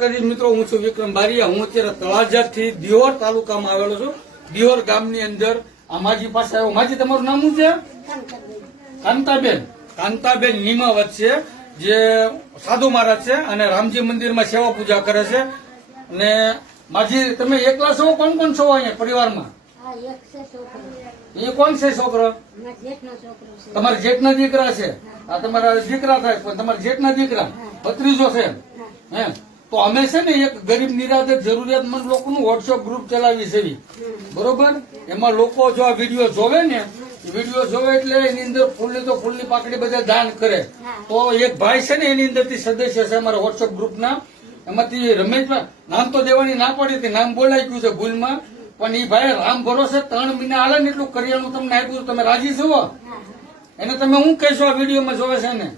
દ્વારકાધીશ મિત્રો, હું છું વિક્રમ બારિયા. હું અત્યારે તળાજાથી દિહોર તાલુકામાં આવેલો છું. દિહોર ગામની અંદર આ માજી પાસે આવ્યો. માજી, તમારું નામ શું છે? કાંતાબેન નિમાવત છે, જે સાધુ મહારાજ છે અને રામજી મંદિરમાં સેવા પૂજા કરે છે. અને માજી, તમે એકલા છો? કોણ કોણ છો અહીંયા પરિવારમાં? એ કોણ છે છોકરો? તમારા જેઠના દીકરા છે. આ તમારા દીકરા થાય પણ તમારા જેઠના દીકરા ભત્રીજો છે. હે, તો અમે છે ને એક ગરીબ નિરાધાર જરૂરિયાતમંદ લોકોનું વોટ્સઅપ ગ્રુપ ચલાવી છે, બરોબર? એમાં લોકો જો આ વિડીયો જોવે ને, વિડીયો જોવે એટલે એની અંદર ફૂલની તો ફૂલની પાકડી બધા દાન કરે. તો એક ભાઈ છે ને એની અંદર થી સદસ્ય છે અમારા વોટ્સઅપ ગ્રુપના. એમાંથી રમેશભાઈ, નામ તો દેવાની ના પડી હતી, નામ બોલાઈ ગયું છે ભૂલમાં, પણ એ ભાઈ રામ ભરોસે 3 મહિના હાલે ને એટલું કરિયાણું તમને આપ્યું. તમે રાજી છો? એને તમે શું કહેશો આ વિડીયોમાં જોવે છે ને?